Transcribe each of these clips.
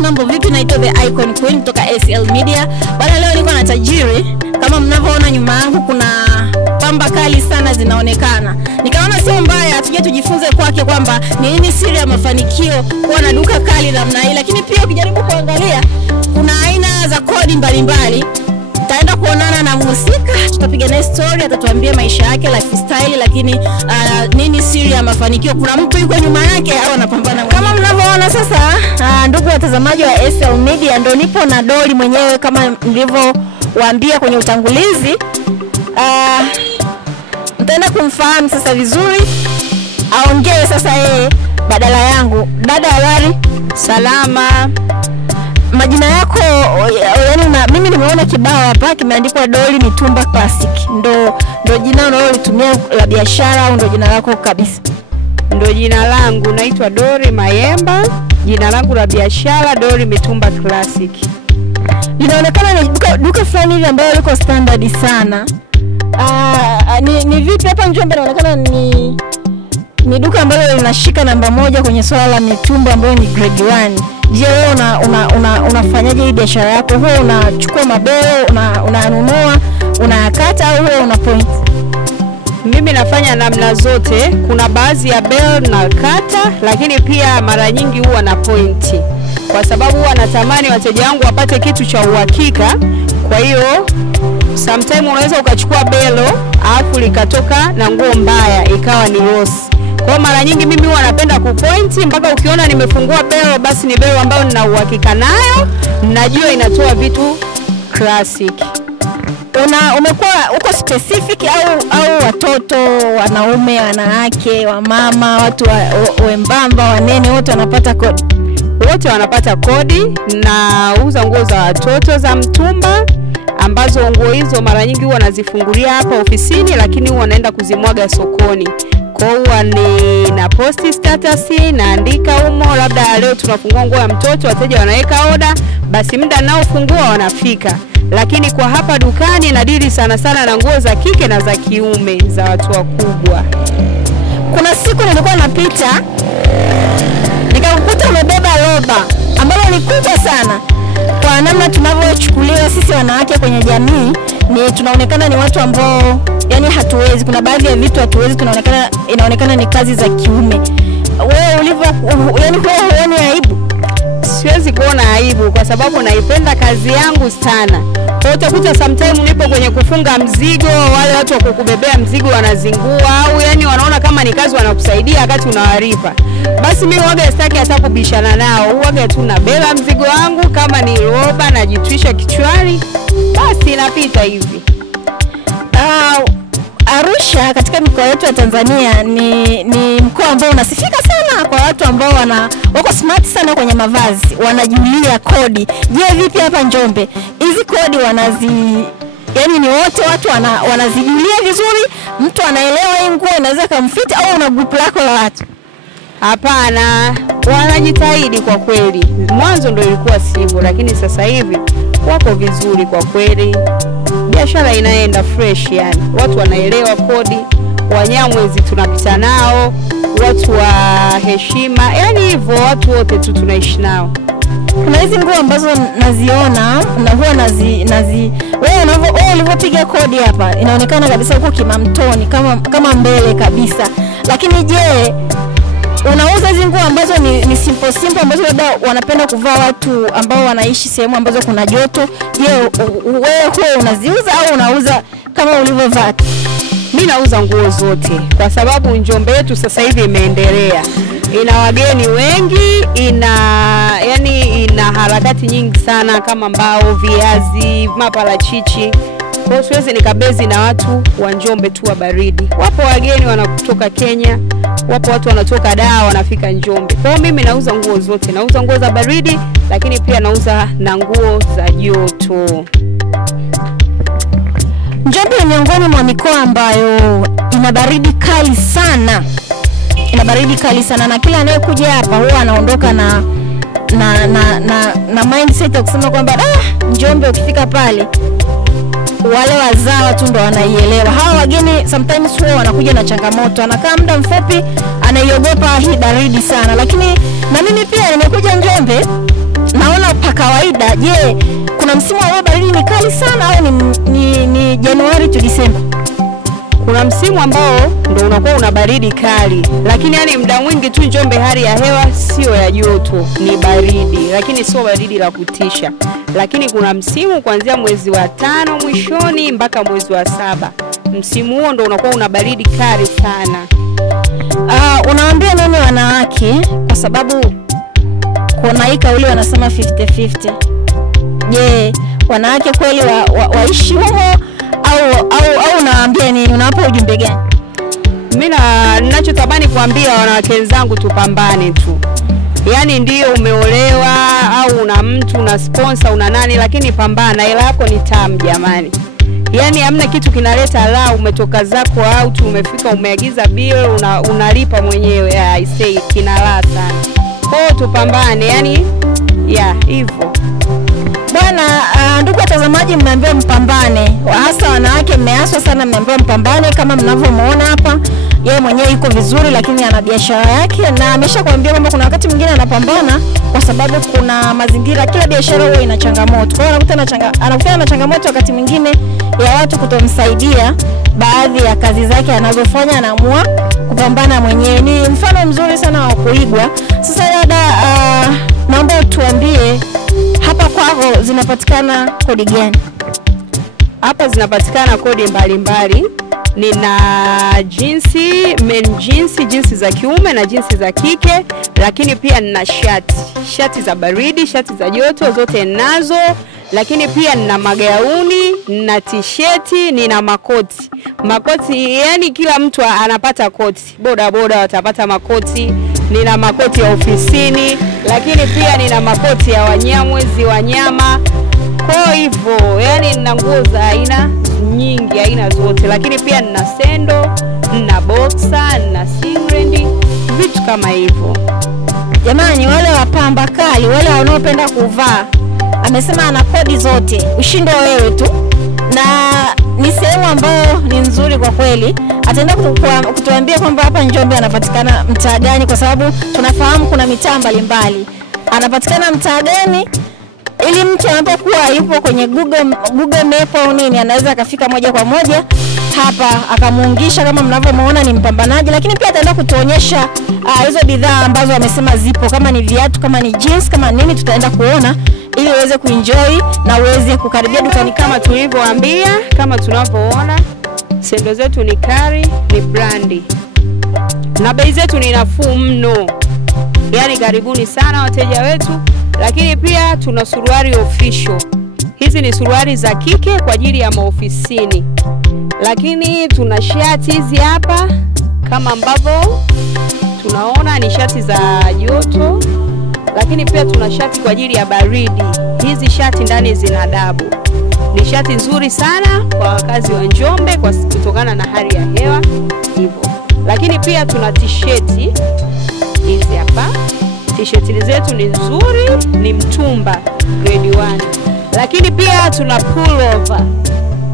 mambo vipi? Naitwa The Icon Queen kutoka SL Media. Bana, leo niko na tajiri. Kama mnavyoona nyuma yangu kuna pamba kali sana zinaonekana. Nikaona sio mbaya tuje tujifunze kwake kwamba ni nini siri ya mafanikio kuwa na duka kali namna hii. Lakini pia ukijaribu kuangalia kuna aina za kodi mbalimbali. Taenda kuonana na mhusika, tutapiga naye story, atatuambia maisha yake, lifestyle, lakini nini siri ya mafanikio. Kuna mtu yuko nyuma yake au anapambana. Kama mnavyoona sasa, ndugu watazamaji wa SL Media, ndo nipo na Doli mwenyewe kama nilivyowaambia kwenye utangulizi. Mtaenda kumfahamu sasa vizuri. Aongee sasa yeye badala yangu. Dada, habari? Salama. Majina yako, yaani mimi nimeona kibao hapa kimeandikwa Doli Mitumba Classic. Ndo jina unalolitumia la biashara au ndo jina lako kabisa? Ndo jina langu, naitwa Dori Mayemba. Jina langu la biashara Doli Mitumba Classic. Linaonekana ni duka fulani hivi ambalo liko standard sana. Ni vipi hapa Njombe inaonekana ni duka ambalo linashika namba 1 kwenye swala la mitumba ambayo ni grade 1. Je, wewe unafanyaje hii biashara yako? Wewe unachukua mabeo, unanunua, unayakata au wewe una point? Mimi nafanya namna zote. Kuna baadhi ya beo na kata, lakini pia mara nyingi huwa na point. Kwa sababu huwa natamani wateja wangu wapate kitu cha uhakika. Kwa hiyo sometimes unaweza ukachukua belo alafu likatoka na nguo mbaya ikawa ni loss. Kwa mara nyingi mimi huwa napenda kupointi mpaka ukiona nimefungua belo basi ni belo ambayo nina uhakika nayo, najua inatoa vitu classic. Umekuwa uko specific au watoto, wanaume, wanawake, wamama, watu wembamba, wanene, wote wanapata kodi? Wote wanapata kodi. Nauza nguo za watoto za mtumba ambazo nguo hizo mara nyingi huwa nazifungulia hapa ofisini, lakini huwa naenda kuzimwaga sokoni. Kwa huwa na post status, naandika humo labda leo tunafungua nguo ya mtoto, wateja wanaweka order, basi muda nao fungua wanafika. Lakini kwa hapa dukani nadili sana na nguo za kike na za kiume za watu wakubwa. Kuna siku nilikuwa napita nikakukuta umebeba roba ambalo ni kubwa sana. Kwa namna tunavyochukuliwa sisi wanawake kwenye jamii, tunaonekana ni watu ambao yani hatuwezi. Kuna baadhi ya vitu hatuwezi, inaonekana ni kazi za kiume. Wewe ulivyo yani huoni aibu? Siwezi kuona aibu kwa sababu naipenda kazi yangu sana. Kwa utakuta sometimes nipo kwenye kufunga mzigo, wale watu wa kukubebea mzigo wanazingua au yani wanaona kama ni kazi wanakusaidia wakati unawalipa. Basi mimi huaga sitaki hata kubishana nao. Huaga tu nabeba mzigo wangu, kama ni roba najitwisha kichwani, basi napita hivi. Arusha katika mikoa yetu ya Tanzania ni mkoa ambao unasifika sana kwa watu ambao wako smart sana kwenye mavazi, wanajulia kodi. Je, vipi hapa Njombe? Hizi kodi yani ni wote watu wanazijulia vizuri? Mtu anaelewa hii nguo inaweza kumfit au una group lako la watu? Hapana, wanajitahidi kwa kweli. Mwanzo ndio ilikuwa sivyo, lakini sasa hivi wako vizuri kwa kweli. Biashara inaenda fresh yani. Watu wanaelewa kodi, Wanyamwezi tunapita nao, watu wa heshima, yani hivyo watu wote tu tunaishi nao. Kuna hizi nguo ambazo naziona na huwa wewe ulivyopiga kodi hapa inaonekana kabisa huko Kimamtoni kama mbele kabisa. Lakini je, unauza hizi nguo ambazo ni simple ambazo labda wanapenda kuvaa watu ambao wanaishi sehemu ambazo kuna joto? Je, wewe huwa unaziuza au unauza kama ulivyovaa? Mimi nauza nguo zote kwa sababu Njombe yetu sasa hivi imeendelea. Ina wageni wengi, ina harakati nyingi sana kama mbao, viazi, maparachichi. Kwa siwezi nikabezi na watu wa Njombe tu wa baridi. Wapo wageni wanatoka Kenya, wapo watu wanatoka Dar wanafika Njombe. Kwa mimi nauza nguo zote, nauza nguo za baridi lakini pia nauza na nguo za joto. Njombe ni miongoni mwa mikoa ambayo ina baridi kali sana. Na kila anayekuja hapa huwa anaondoka na mindset ya kusema kwamba Njombe ukifika pale wale wazawa tu ndo wanaielewa. Hawa wageni sometimes huwa wanakuja na changamoto, anakaa muda mfupi anaiogopa hii baridi sana. Lakini na mimi pia nimekuja Njombe, naona pa kawaida, je, kuna msimu ambao baridi ni kali sana au ni Januari to Disemba? Kuna msimu ambao ndio unakuwa una baridi kali, lakini yani muda mwingi tu Njombe hali ya hewa sio ya joto, ni baridi, lakini sio baridi la kutisha. Lakini kuna msimu kuanzia mwezi wa 5 mwishoni mpaka mwezi wa 7. Msimu huo ndio unakuwa una baridi kali sana. Unawaambia nini wanawake, kwa sababu kuna hii kauli wanasema 50-50. Je, wanawake kweli waishi humo au unawaambia nini? Unawapa ujumbe gani? Mimi ninachotamani kuambia wanawake wenzangu, tupambane tu. Yaani ndio umeolewa au una mtu, una sponsor, una nani, lakini pambana, hela yako ni tamu jamani. Yaani hamna kitu kinaleta raha, umetoka zako out, umefika umeagiza bill, unalipa mwenyewe. I say kina raha sana. Kwa hiyo tupambane, yani hivyo. Bwana, ndugu watazamaji, mmeambiwa mpambane. Hasa wanawake mmeaswa sana, mmeambiwa mpambane. Kama mnavyomuona hapa, yeye mwenyewe yuko vizuri, lakini ana biashara yake na ameshakwambia kwamba kuna wakati mwingine anapambana kwa sababu kuna mazingira, kila biashara huwa ina changamoto. Kwa hiyo anakutana na changamoto wakati mwingine ya watu kutomsaidia baadhi ya kazi zake anazofanya, anaamua kupambana mwenyewe. Ni mfano mzuri sana wa kuigwa. Sasa dada, naomba tuambie hapa kwako zinapatikana kodi gani? Hapa zinapatikana kodi mbalimbali. Nina jinsi, men jinsi za kiume na jinsi za kike, lakini pia nina shati za baridi, shati za joto, zote nazo. Lakini pia nina magauni, nina t-shirti, nina makoti. Makoti, yani kila mtu anapata koti. Boda watapata makoti. Nina makoti ya ofisini, lakini pia nina makoti ya wanyamwezi, wanyama. Kwa hivyo, yani nina nguo za aina nyingi, aina zote. Lakini pia nina sendo, nina boxer, nina singlet, vitu kama hivyo. Jamani, wale wapamba kali, wale wanaopenda kuvaa, amesema ana kodi zote, ushindo wewe tu. Na ni sehemu ambayo ni nzuri kwa kweli. Ataenda kutuambia kwamba hapa Njombe anapatikana mtaa gani, kwa sababu tunafahamu kuna mitaa mbalimbali. Anapatikana mtaa gani, ili mtu anapokuwa yupo kwenye Google Map au nini, anaweza akafika moja kwa moja hapa akamuungisha. Kama mnavyomuona ni mpambanaji, lakini pia ataenda kutuonyesha hizo bidhaa ambazo amesema zipo, kama ni viatu, kama ni jeans, kama nini, tutaenda kuona ili uweze kuenjoy na uweze kukaribia dukani kama tulivyoambia. Kama tunavyoona, sendo zetu ni kari, ni brandi, na bei zetu ni nafuu mno. Yani karibuni sana wateja wetu. Lakini pia tuna suruali official. Hizi ni suruali za kike kwa ajili ya maofisini. Lakini tuna shati hizi hapa kama ambavyo tunaona, ni shati za joto. Lakini pia tuna shati kwa ajili ya baridi. Hizi shati ndani zina dabu. Ni shati nzuri sana kwa wakazi wa Njombe kwa kutokana na hali ya hewa hivyo. Lakini pia tuna t-shirti hizi hapa. T-shirti zetu ni nzuri, ni mtumba grade 1. Lakini pia tuna pullover.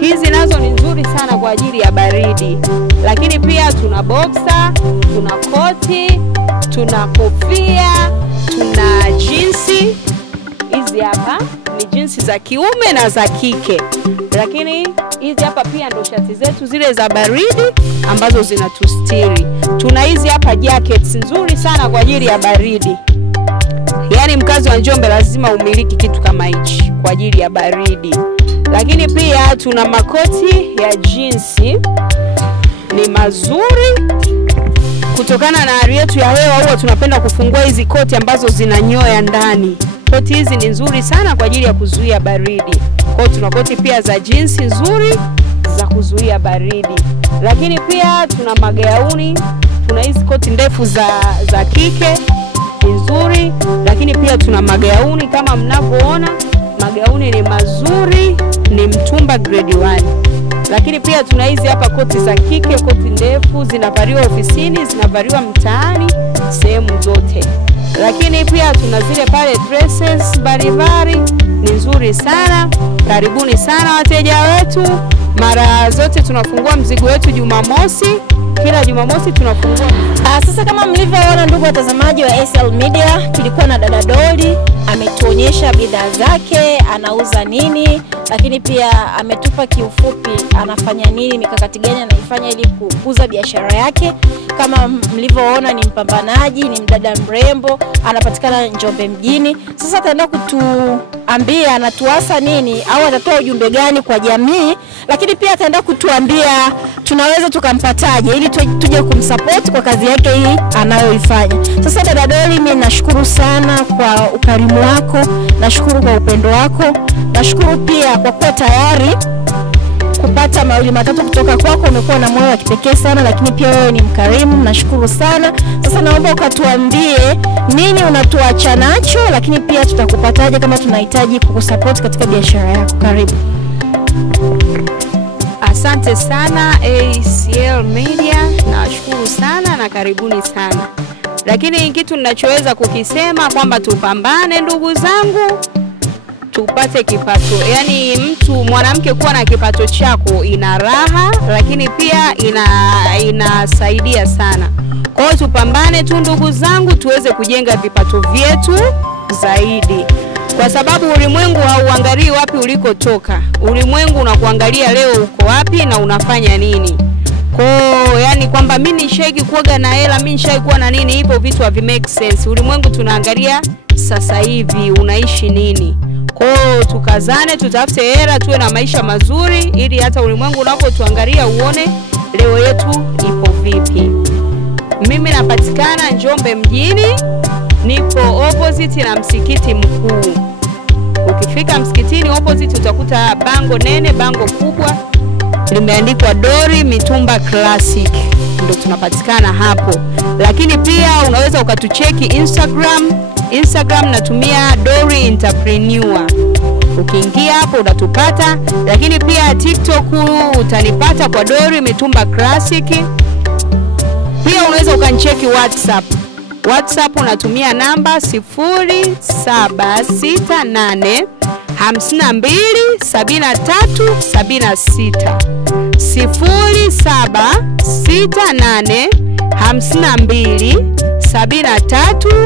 Hizi nazo ni nzuri sana kwa ajili ya baridi. Lakini pia tuna boxer, tuna koti, tuna kofia, tuna jinsi. Hizi hapa ni jinsi za kiume na za kike. Lakini hizi hapa pia ndo shati zetu zile za baridi ambazo zinatustiri. Tuna hizi hapa jackets nzuri sana kwa ajili ya baridi. Yani mkazi wa Njombe lazima umiliki kitu kama hichi kwa ajili ya baridi. Lakini pia tuna makoti ya jinsi, ni mazuri. Kutokana na hali yetu ya hewa huwa tunapenda kufungua hizi koti ambazo zinanyoya ndani. Koti hizi ni nzuri sana kwa ajili ya kuzuia baridi. Kwa hiyo tuna koti pia za jinsi nzuri za kuzuia baridi. Lakini pia tuna magauni, tuna hizi koti ndefu za kike nzuri. Lakini pia tuna magauni kama mnavyoona, magauni ni mazuri, ni mtumba grade 1. Lakini pia tuna hizi hapa koti za kike, koti ndefu, zinavaliwa ofisini, zinavaliwa mtaani, sehemu zote. Lakini pia tuna zile pale dresses mbalimbali, ni nzuri sana. Karibuni sana wateja wetu. Mara zote tunafungua mzigo wetu Jumamosi kila Jumamosi tunafungua. Sasa kama mlivyoona ndugu watazamaji wa SL Media, tulikuwa na dada Doli, ametuonyesha bidhaa zake, anauza nini, lakini pia ametupa kiufupi anafanya nini, mikakati gani anaifanya ili kukuza biashara yake. Kama mlivyoona ni mpambanaji, ni mdada mrembo, anapatikana Njombe mjini. Sasa ataenda kutuambia anatuasa nini au atatoa ujumbe gani kwa jamii, lakini pia ataenda kutuambia tunaweza tukampataje ili tuje kumsupport kwa kazi yake hii anayoifanya. Sasa dada Doli, mimi nashukuru sana kwa ukarimu wako, nashukuru kwa upendo wako, nashukuru pia kwa kuwa tayari kupata mawili matatu kutoka kwako. Umekuwa na moyo wa kipekee sana, lakini pia wewe ni mkarimu, nashukuru sana. Sasa naomba ukatuambie nini unatuacha nacho, lakini pia tutakupataje kama tunahitaji kukusupport katika biashara yako. Karibu. Asante sana ACL Media, nashukuru sana na karibuni sana. Lakini kitu ninachoweza kukisema kwamba tupambane ndugu zangu, tupate kipato. Yaani mwanamke kuwa na kipato chako ina raha, lakini pia inasaidia sana. Kwa hiyo tupambane tu ndugu zangu, tuweze kujenga vipato vyetu zaidi. Kwa sababu ulimwengu hauangalii wapi ulikotoka. Ulimwengu unakuangalia leo uko wapi na unafanya nini. Yani kwamba mimi nishaiki kuoga na hela, mimi nishaiki kuwa na nini, hivyo vitu havi make sense. Ulimwengu tunaangalia sasa hivi unaishi nini. Kwa hiyo tukazane, tutafute hela, tuwe na maisha mazuri ili hata ulimwengu unapotuangalia uone leo yetu ipo vipi. Mimi napatikana Njombe mjini, nipo opposite na msikiti mkuu. Ukifika msikitini opposite utakuta bango nene, bango kubwa limeandikwa Dori Mitumba Classic. Ndio tunapatikana hapo. Lakini pia unaweza ukatucheki Instagram natumia Dori Entrepreneur. Ukiingia hapo utatupata. Lakini pia TikTok utanipata kwa Dori Mitumba Classic. Pia unaweza ukanicheki WhatsApp unatumia namba 0768 527376 0768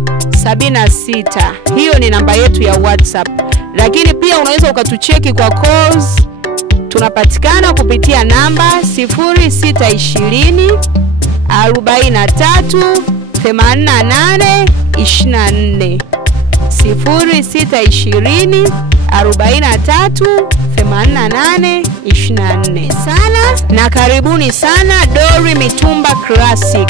527376. Hiyo ni namba yetu ya WhatsApp. Lakini pia unaweza ukatucheki kwa calls. Tunapatikana kupitia namba 0620 43 88 24 0620 43 88 24. Sana na karibuni sana Dori Mitumba Classic.